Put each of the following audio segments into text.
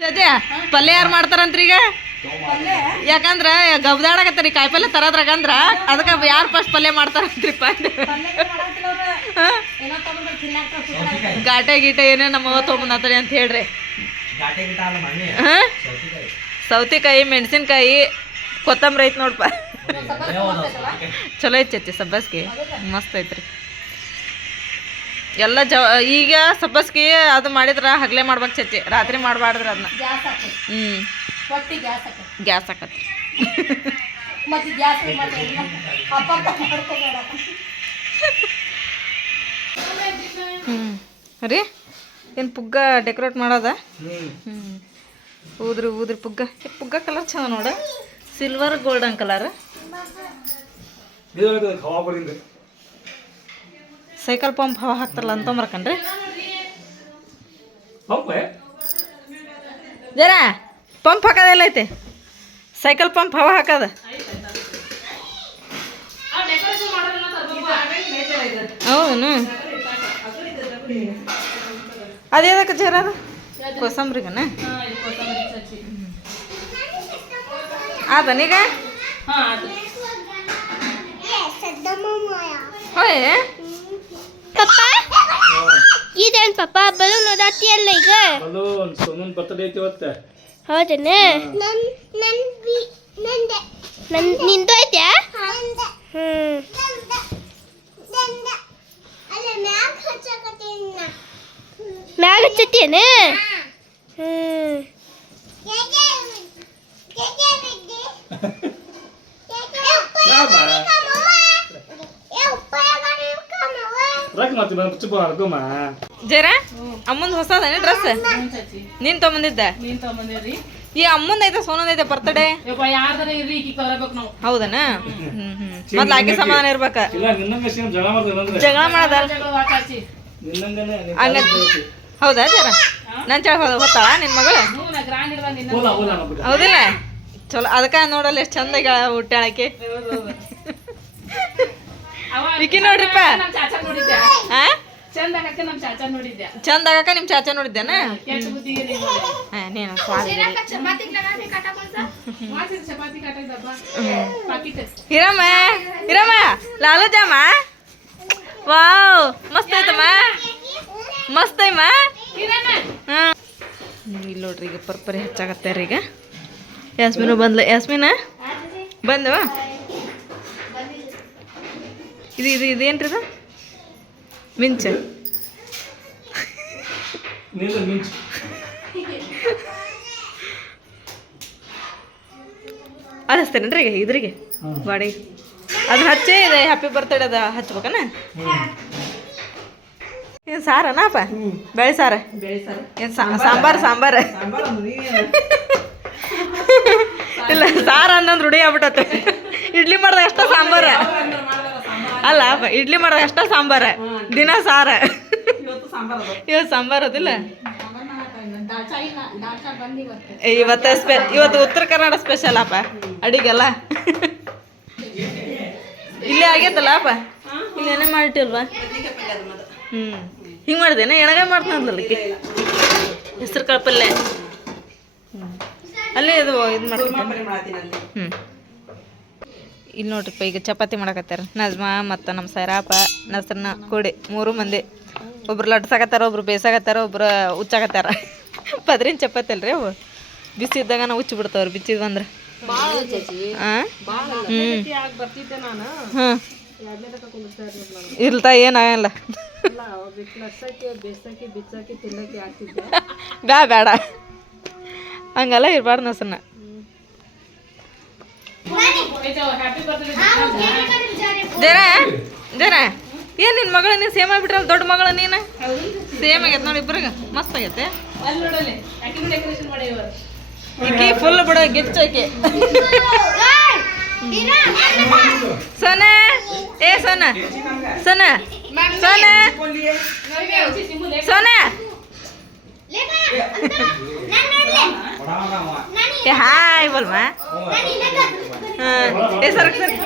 ಅದೇ ಪಲ್ಯ ಯಾರು ಮಾಡ್ತಾರಂತ್ರಿ ಈಗ? ಯಾಕಂದ್ರ ಗಬ್ದಾಡಕತ್ತರಿ ಕಾಯಿಪಲ್ಯ ತರದ್ರಾಗಂದ್ರ ಅದಕ್ಕೆ ಯಾರು ಫಸ್ಟ್ ಪಲ್ಯ ಮಾಡ್ತಾರಂತ್ರಿಪ್ಪ ಹಾ? ಗಾಟೆ ಗೀಟೆ ಏನೇ ನಮ್ಮ ಅವ್ವ ತೊಗೊಂಬಂದತ್ತರಿ ಅಂತ ಹೇಳ್ರಿ. ಸೌತೆಕಾಯಿ ಮೆಣಸಿನ್ಕಾಯಿ ಕೊತ್ತಂಬರಿ ಐತಿ ನೋಡ್ಪ. ಚಲೋ ಐತಿ ಚಚ್ಚಿ ಸಬ್ಬಸ್ಗೆ. ಮಸ್ತ್ ಐತ್ರಿ. ಎಲ್ಲ ಜ ಈಗ ಸಬ್ಬಸ್ಗೆ ಅದು ಮಾಡಿದ್ರ ಹಗಲೇ ಮಾಡ್ಬೇಕು ಚಚ್ಚಿ ರಾತ್ರಿ ಮಾಡಬಾರ್ದ್ರ ಅದನ್ನ ಗ್ಯಾಸ್ ಹಾಕಿ ಹ್ಞೂ ಹೊಟ್ಟಿ ಗ್ಯಾಸ್ ಹಾಕತ್ತೆ. ಹ್ಞೂ ರೀ ಏನು ಪುಗ್ಗ ಡೆಕೋರೇಟ್ ಮಾಡೋದ? ಹ್ಮ್. ಹ್ಞೂ ಊದ್ರಿ ಊದ್ರಿ ಪುಗ್ಗ. ಪುಗ್ಗ ಕಲರ್ ಚಂದ ನೋಡ. Silver golden colour cycle pump ಹವಾ ಹಾಕ್ತಾರಲ್ಲ ಅಂತಂಬರ್ಕನ್ರಿ ಮರ್ಕಂಡ್ರಿ ಜರ ಪಂಪ್ ಹಾಕೋದೆಲ್ಲ ಐತೆ? ಸೈಕಲ್ ಪಂಪ್ ಹವಾ ಹಾಕೋದ? ಹೌದನು ಅದೇದಕ್ಕೆ ಜರ ಅದು ಕೋಸಂಬ್ರಿಗನ? ಆದನೀಗ? ಹೋಯ್ ಪಪ್ಪ? ಇದೇನ್ ಪಪ್ಪ ಬಲೂನ್ ಓದಾತಿಯಲ್ಲ ಈಗ? ಬಲೂನ್ ಸೋಮನ್ ಬರ್ತಡೇ ಐತಿ ಇವತ್ತ. ಹೌದೇನ? ನನ್ ನಿಂದು. ಐತ್ಯಾ? ಹ್ಮ್. ಮ್ಯಾಗ ಹಚ್ಚತ್ತೇನ ಹ್ಮ್ ರಕ್ ಮತ್ತೆ ನಾನು ಚುಪ್ಪ ಅನ್ಕೊಮ್ಮ ಜರ ಅಮ್ಮಂದು ಹೊಸದೇನ ಡ್ರೆಸ್ ನೀನ್ ತೊಗೊಂಬಂದಿದ್ದ? ಈ ಅಮ್ಮಂದ ಐತೆ ಸೋನಂದ ಐತೆ ಬರ್ತಡೇ ಯಪ್ಪ ಯಾರ್ದಾರ ಇರ್ಲಿ ಈಗ ತರಬೇಕು ನಾವು. ಹೌದನ? ಮೊದ್ಲು ಆಕೆ ಸಮಾನ ಇರ್ಬೇಕ. ಜಗಳ ಮಾಡ್ತಾರೆ ಅಂದ್ರೆ. ಜಗಳ ಮಾಡದ? ಹೌದಾ ಜರ ನನ್ ಚಳ ಗೊತ್ತಾಳ ನಿನ್ ಮಗಳು? ಹೌದಿಲ್ಲ? ಚಲೋ ಅದಕ್ಕ ನೋಡಲ್ಲ ಎಷ್ಟು ಚಂದ ಹುಟ್ಟಾಳಕ್ಕೆ ವಿಕಿ ನೋಡ್ರಿಪ್ಪ. ಚಂದ ಹಾಕಕ್ಕೆ ನಮ್ ಚಾಚಾ ನೋಡಿದ್ದೇನ? ನೀನ್ ಹಿರಮ್ಮ ಹಿರಮ್ಮ ಲಾಲು ಜಾಮ? ವಾವ್ ಮಸ್ತ್ ಐತಮ್ಮ ಮಸ್ತ್ ಐಮ ಇಲ್ಲ ಇಲ್ಲಿ ನೋಡ್ರಿ ಈಗ ಪರ್ಪರಿ ರೀ ಈಗ ಯಾಸ್ಮಿನು ಬಂದ್ಲ ಯಾಸ್ಮಿನ? ಬಂದವ? ಇದು ಇದು ಇದೇನ್ರಿ ಇದು? ಮಿಂಚ. ಅನಿಸ್ತೇನೆ ರೀ ಇದ್ರಿಗೆ? ಬಾಡಿ. ಅದು ಹಚ್ಚೇ ಇದೆ ಹ್ಯಾಪಿ ಬರ್ತಡೇ ಅದ ಹಚ್ಬೇಕನ? ಏನು ಸಾರನಪ್ಪ ಬೆಳೆ ಸಾರ? ಏನು ಸಾಂಬಾರು. ಸಾಂಬಾರು ಇಲ್ಲ ಸಾರ ಅಂದಂದು ರುಡಿ ಆಗ್ಬಿಟ್ಟತ್ತೆ ಇಡ್ಲಿ ಮಾಡ್ದಾಗ ಅಷ್ಟ ಸಾಂಬಾರ. ಅಲ್ಲ ಇಡ್ಲಿ ಮಾಡೋದು ಅಷ್ಟ ಸಾಂಬಾರ. ದಿನ ಸಾರ. ಇವತ್ತು ಸಾಂಬಾರ್ ಅದಿಲ್ಲ ಇವತ್ತ ಇವತ್ತು ಸ್ಪೆ ಇವತ್ತು ಉತ್ತರ ಕನ್ನಡ ಸ್ಪೆಷಲ್ ಅಪ್ಪ ಅಡಿಗೆಲ್ಲ. ಇಲ್ಲೇ ಆಗೈತಲ್ಲ ಅಪ್ಪ? ಇಲ್ಲೇನೇ ಮಾಡಿಟ್ಟಿಲ್ವಾ ಹ್ಞೂ ಹಿಂಗೆ ಮಾಡಿದೇನೆ ಎಣಗ ಮಾಡ್ತಾನಲ್ಲ ಹೆಸರು ಕಾಳು ಪಲ್ಯ ಹ್ಞೂ ಅಲ್ಲೇ ಇದು ಇದು ಮಾಡ್ತೀನಿ ಹ್ಞೂ ಇಲ್ಲಿ ನೋಡ್ರಿಪ್ಪ ಈಗ ಚಪಾತಿ ಮಾಡಕತ್ತಾರ. ನಜ್ಮಾ ಮತ್ತು ನಮ್ಮ ಸೈರಾಪ ನಸ್ರನ್ನ ಕೂಡಿ ಮೂರು ಮಂದಿ. ಒಬ್ರು ಲಟ್ಸಾಕತ್ತಾರ ಒಬ್ರು ಬೇಸಾಕತ್ತಾರ ಒಬ್ರು ಉಚ್ಚಾಕತ್ತಾರ. ಪದ್ರಿನ ಚಪಾತಿ ಅಲ್ರಿ ಅವು. ಬಿಸಿ ಇದ್ದಾಗ ನಾವು ಉಚ್ಚಿ ಬಿಡ್ತಾವ್ರಿ ಬಿಚ್ಚಿದ್ ಬಂದ್ರೆ ಹಾಂ. ಹ್ಞೂ ಇಲ್ತಾ ಏನಾಗಲ್ಲ ಬ್ಯಾ ಬೇಡ ಹಂಗಲ್ಲ ಇರಬಾರ್ದು ನಸನ್ನ ಜರ. ಜರ ಏನ್ ನಿನ್ನ ಮಗಳ ನೀನ್ ಸೇಮ್ ಆಗ್ಬಿಟ್ರಲ್ಲ ದೊಡ್ಡ ಮಗಳ ನೀನ? ಸೇಮ್ ಆಗೈತೆ ನೋಡಿ ಇಬ್ರಿಗೆ ಮಸ್ತ್ ಆಗೈತೆ. ಈಕಿ ಫುಲ್ ಬಿಡ ಗೆಚ್ಚಕ್ಕೆ ಸೋನ ಏ ಸೋನ ಸೋನ ಸೋನ ಸೋನ ते हाय बोल मा. ते सरक सरक.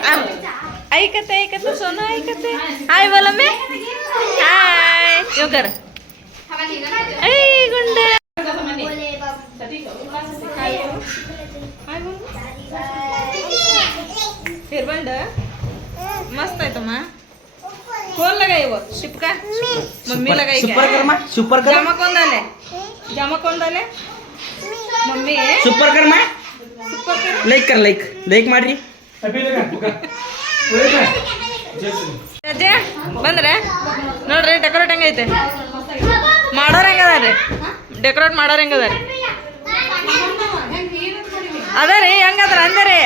ऐकत ऐकत सोनं ऐकत हाय बोला मे. हाय. यो कर. गुंड. हिरबंड मस्त आहे तो कोण कोणला काय शिपका. मम्मी काय सुपर कर सुपर कर? जामा कोण झाले जामा कोण झाले ಸೂಪರ್ ಕರ್ಮ ಲೈಕ್ ಕರ್ ಲೈಕ್ ಲೈಕ್ ಮಾಡ್ರಿ. ಅಜ್ಜ ಬಂದ್ರ? ನೋಡ್ರಿ ಡೆಕೋರೇಟ್ ಹೆಂಗೈತೆ? ಮಾಡೋರು ಹೆಂಗದಾರ್ರಿ ಡೆಕೋರೇಟ್ ಮಾಡೋರು ಹೆಂಗದಾರ್ರಿ ಅದ ರೀ ಹೆಂಗದ್ರ ಅಂದರಿ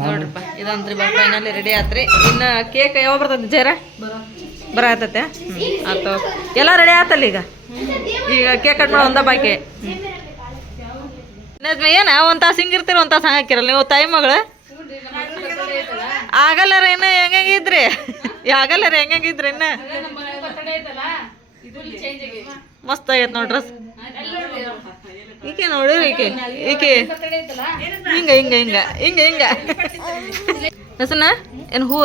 ನೋಡ್ರಿಪ್ಪ ಇದಂತ್ರಿ ಬಾ ಫೈನಲಿ ರೆಡಿ ಆತ್ರಿ. ಇನ್ನು ಕೇಕ್ ಯಾವಾಗ ಬರ್ತದೆ ಜೈರ ಬರತ್ತತೆ ಆಯ್ತು ಎಲ್ಲ ರೆಡಿ ಆತಲ್ಲ ಈಗ? ಈಗ ಕೇಕ್ ಕಟ್ ಮಾಡೋ ಒಂದ ಬಾಕಿ. ಏನ? ಒಂದ್ ತಾಸು ಹಿಂಗಿರ್ತೀರ ಒಂದ್ ತಾಸು ಹಂಗಾಕಿರಲ್ಲ ನೀವು ತಾಯಿ ಮಗಳು? ಆಗಲ್ಲಾರ ಇನ್ನ ಹೆಂಗಿದ್ರಿ ಆಗಲ್ಲಾರ ಹೆಂಗಿದ್ರಿ ಇನ್ನ? ಮಸ್ತ್ ಆಗೈತೆ ನೋಡ್ರ ಈಕೆ ನೋಡಿರಿ ಈಕೆ. ಈಕೆ. ಹಿಂಗ ಹಿಂಗ ಹಿಂಗ ಹಿಂಗ ಹಿಂಗ. ಹೆಸನ ಏನು ಹೂವ?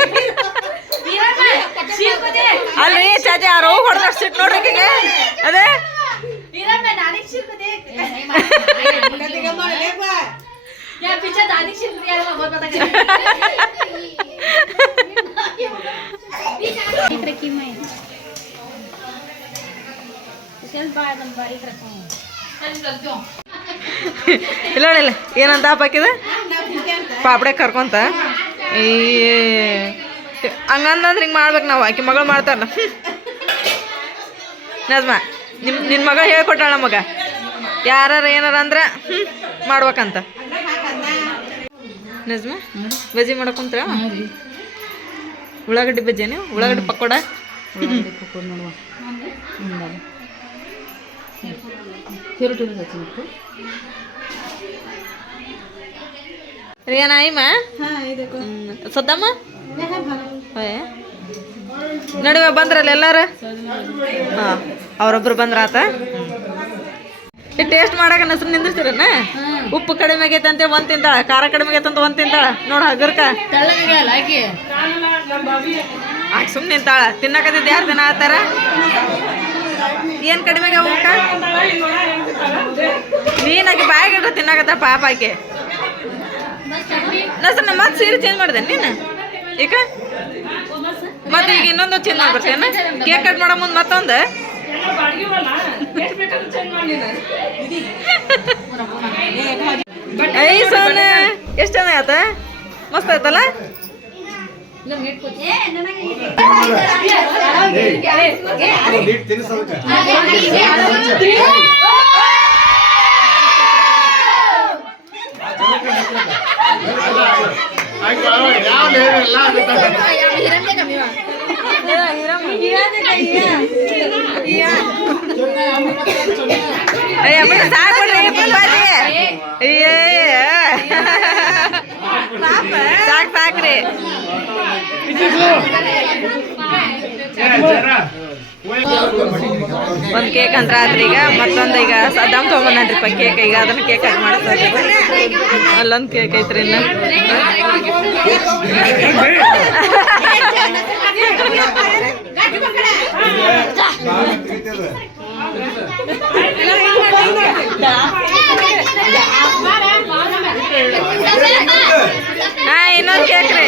ಶಾಜೆ ಯಾರೋ ಹೊಡೆದಾಡ್ಸಿಟ್ ನೋಡ್ರಿ ಅದೇ. ಇಲ್ಲ ಇಲ್ಲ ಏನಂತ ಹಾಕಿದ? ಪಾಪಡೆ ಕರ್ಕೊಂತ. ಈ ಹಂಗಂದ್ರೆ ಹಿಂಗೆ ಮಾಡ್ಬೇಕು ನಾವು ಆಕೆ ಮಗಳು ಮಾಡ್ತಾರಲ್ಲ. ನಜ್ಮ ನಿಮ್ಮ ನಿನ್ನ ಮಗ ಹೇಳ್ಕೊಟ್ಟಾಳ ಮಗ. ಯಾರು ಏನಾರ ಅಂದ್ರೆ ಹ್ಞೂ ಮಾಡ್ಬೇಕಂತ. ನಜ್ಮ ಬಜ್ಜಿ ಮಾಡ್ಕೊಂತ ಉಳ್ಳಾಗಡ್ಡಿ ಬಜ್ಜಿ ನೀವು ಉಳ್ಳಾಗಡ್ಡಿ ಪಕೋಡ? ಏನಾಯ್ಮ ಸದ್ದಮ್ಮ? ಹೋಯ್ ನಡುವೆ ಬಂದ್ರಲ್ಲ ಎಲ್ಲಾರು? ಹಾಂ, ಅವ್ರೊಬ್ರು ಬಂದ್ರಾತ? ಟೇಸ್ಟ್ ಮಾಡಾಕ ಹೆಸರು ನಿಂದಿರ್ತೀರನ ಉಪ್ಪು ಕಡಿಮೆ ಆಗೈತೆ ಅಂತ ಒಂದ್ ತಿಂತಾಳ ಖಾರ ಕಡಿಮೆ ಆಗೈತಂತ ಒಂದ್ ತಿಂತಾಳ ನೋಡ ಹಗರ್ಕ. ಆಗ ಸುಮ್ ನಿಂತಾಳ. ತಿನ್ನಕತ್ತಿದ್ದು ಯಾರು ದಿನ ಆತಾರ? ಏನ್ ಕಡಿಮೆ ಆಗ್ಯಾವಕ್ಕ ನೀನಾಗಿ ಬಾಯಾಗಿಟ್ರೆ ತಿನ್ನಕತ್ತ ಪಾಪ ಆಕೆ. ನಾ ಮತ್ತೆ ಸೀರೆ ಚೇಂಜ್ ಮಾಡಿದೆ ನೀನು? ಈಗ ಮತ್ತೆ ಈಗ ಇನ್ನೊಂದು ಚೇಂಜ್ ಮಾಡ್ಬಿಡ್ತೇನೆ ಕೇಕ್ ಕಟ್ ಮಾಡೋ ಮುಂದೆ ಮತ್ತೊಂದು ಐ ಸೋನ ಎಷ್ಟು ಜನ ಆತ ಮಸ್ತ್ ಆಯ್ತಲ್ಲ ಅಯ್ಯ ಬಿಡು ಸಾಕು ಬಿಡ್ರಿ ಪಪ್ಪಾಜಿ ಅಯ್ಯ ಸಾಕು ಸಾಕ್ರಿ ಒಂದ್ ಕೇಕ್ ಅಂತ ಆದ್ರೆ ಈಗ ಮತ್ತೊಂದು ಈಗ ಸದ್ದಾಮ್ ತೊಗೊಂಬಂದ್ರಿಪ್ಪ ಕೇಕ್, ಈಗ ಅದನ್ನ ಕೇಕ್ ಕಟ್ ಮಾಡ್ತಾರೆ ಅಲ್ಲೊಂದು ಕೇಕ್ ಐತ್ರಿ ಇನ್ನ. ಹಾ, ಇನ್ನೊಂದು ಕೇಕ್ ರೀ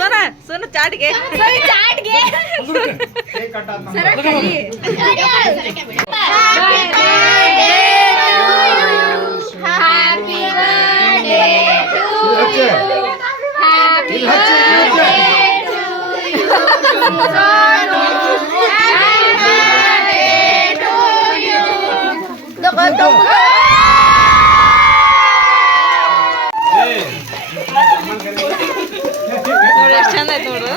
सोना सोना चाट के। सोना चाट के। Sir happy birthday to you happy birthday to you happy ಎಷ್ಟು ಚಂದ ಐತೆ ನೋಡು.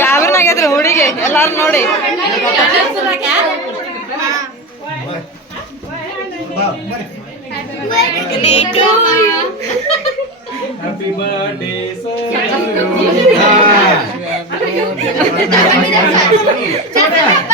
ಗಾಬರಿನಾಗೈತ್ರಿ ಹುಡುಗಿ ಎಲ್ಲಾರು ನೋಡಿ. ಹ್ಯಾಪಿ ಬರ್ಡೇ ನಮ್ಮ ಸೋನವ್ರ ದಾದಿ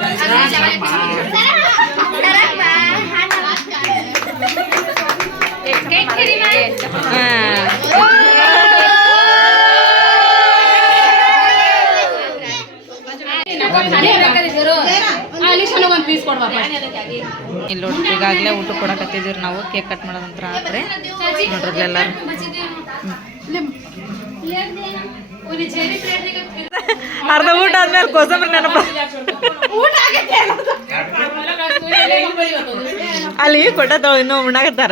ಇಲ್ಲಿ ನೋಡ್ರಿ, ಈಗಾಗಲೇ ಊಟ ಕೊಡಕತ್ತಿದ್ದೀವಿ ನಾವು ಕೇಕ್ ಕಟ್ ಮಾಡೋದಂತ್ರ ಆತ್ರಿ. ನೋಡ್ರಿ ಎಲ್ಲಾರು. ಅರ್ಧ ಊಟ ಆದ್ಮೇಲೆ ಕೋಸಂಬರಿ ನೆನಪ. ಅಲ್ಲಿ ಕೊಟ್ಟತ್ತವ ಇನ್ನೂ ಉಣ್ಣಾಕತ್ತಾರ.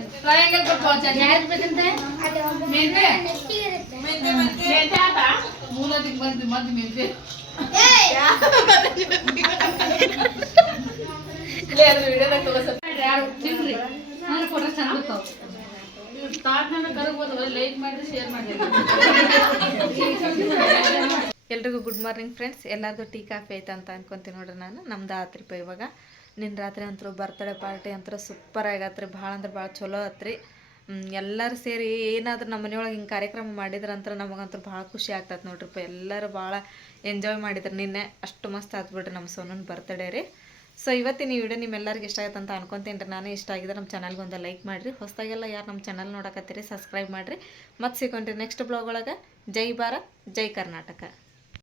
ಟ್ರಯಾಂಗಲ್ ಕೊಟ್ಟು ಯಾರಿಗೆ ಬೇಕಂತೆ? ಮೆಂತೆ ಮೆಂತೆ ಆತ? ಮೂಲದಿಗೆ ಬಂದು ಮದ್ದು ಮೆಂತೆ ಇಲ್ಲೇ ಅದ್ರ ವಿಡಿಯೋದಾಗ ತೋರಿಸ್ತಾರೆ ಯಾರು? ತಿನ್ರಿ. ನಾನು ಫೋಟೋ ಚಂದ ಬರ್ತಾವ ತಾಟ್ನಾಗ ಕರಗ್ಬೋದು ಲೈಕ್ ಮಾಡಿರಿ ಶೇರ್ ಮಾಡಿರಿ. ಎಲ್ರಿಗೂ ಗುಡ್ ಮಾರ್ನಿಂಗ್ ಫ್ರೆಂಡ್ಸ್ ಎಲ್ಲಾರ್ದು ಟೀ ಕಾಫಿ ಐತಂತ ಅಂತ ಅನ್ಕೊಂತೀನಿ ನೋಡ್ರಿ ನಾನು. ನಮ್ದು ಆತ್ರಿಪ್ಪ ಇವಾಗ. ನಿನ್ನ ರಾತ್ರಿ ಅಂತೂ ಬರ್ತಡೇ ಪಾರ್ಟಿ ಅಂತೂ ಸೂಪರ್ ಆಗತ್ರಿ, ಭಾಳ ಅಂದ್ರೆ ಭಾಳ ಚಲೋ ಆತ್ರಿ. ಎಲ್ಲರೂ ಸೇರಿ ಏನಾದರೂ ನಮ್ಮ ಮನೆಯೊಳಗೆ ಹಿಂಗೆ ಕಾರ್ಯಕ್ರಮ ಮಾಡಿದ್ರಂತ್ರ ನಮಗಂತೂ ಭಾಳ ಖುಷಿ ಆಗ್ತೈತೆ ನೋಡ್ರಿಪ್ಪ ಎಲ್ಲರೂ ಭಾಳ ಎಂಜಾಯ್ ಮಾಡಿದ್ರು ನಿನ್ನೆ. ಅಷ್ಟು ಮಸ್ತ್ ಆತ್ಬಿಡ್ರಿ ನಮ್ಮ ಸೋನನ್ ಬರ್ತಡೇ ರೀ. ಸೊ ಇವತ್ತಿನ ಈ ವಿಡಿಯೋ ನಿಮ್ಮೆಲ್ಲರಿಗೆ ಇಷ್ಟ ಆಯ್ತು ಅಂತ ಅನ್ಕೊಂತೀನಿ ರೀ. ನಾನು ಇಷ್ಟ ಆಗಿದ್ರೆ ನಮ್ಮ ಚಾನಲ್ಗೆ ಒಂದು ಲೈಕ್ ಮಾಡಿರಿ. ಹೊಸದಾಗೆಲ್ಲ ಯಾರು ನಮ್ಮ ಚಾನಲ್ ನೋಡಕತ್ತೀರಿ ಸಬ್ಸ್ಕ್ರೈಬ್ ಮಾಡಿರಿ. ಮತ್ತು ಸಿಗೊಂಡ್ರಿ ನೆಕ್ಸ್ಟ್ ಬ್ಲಾಗ್ ಒಳಗೆ. ಜೈ ಭಾರತ್, ಜೈ ಕರ್ನಾಟಕ.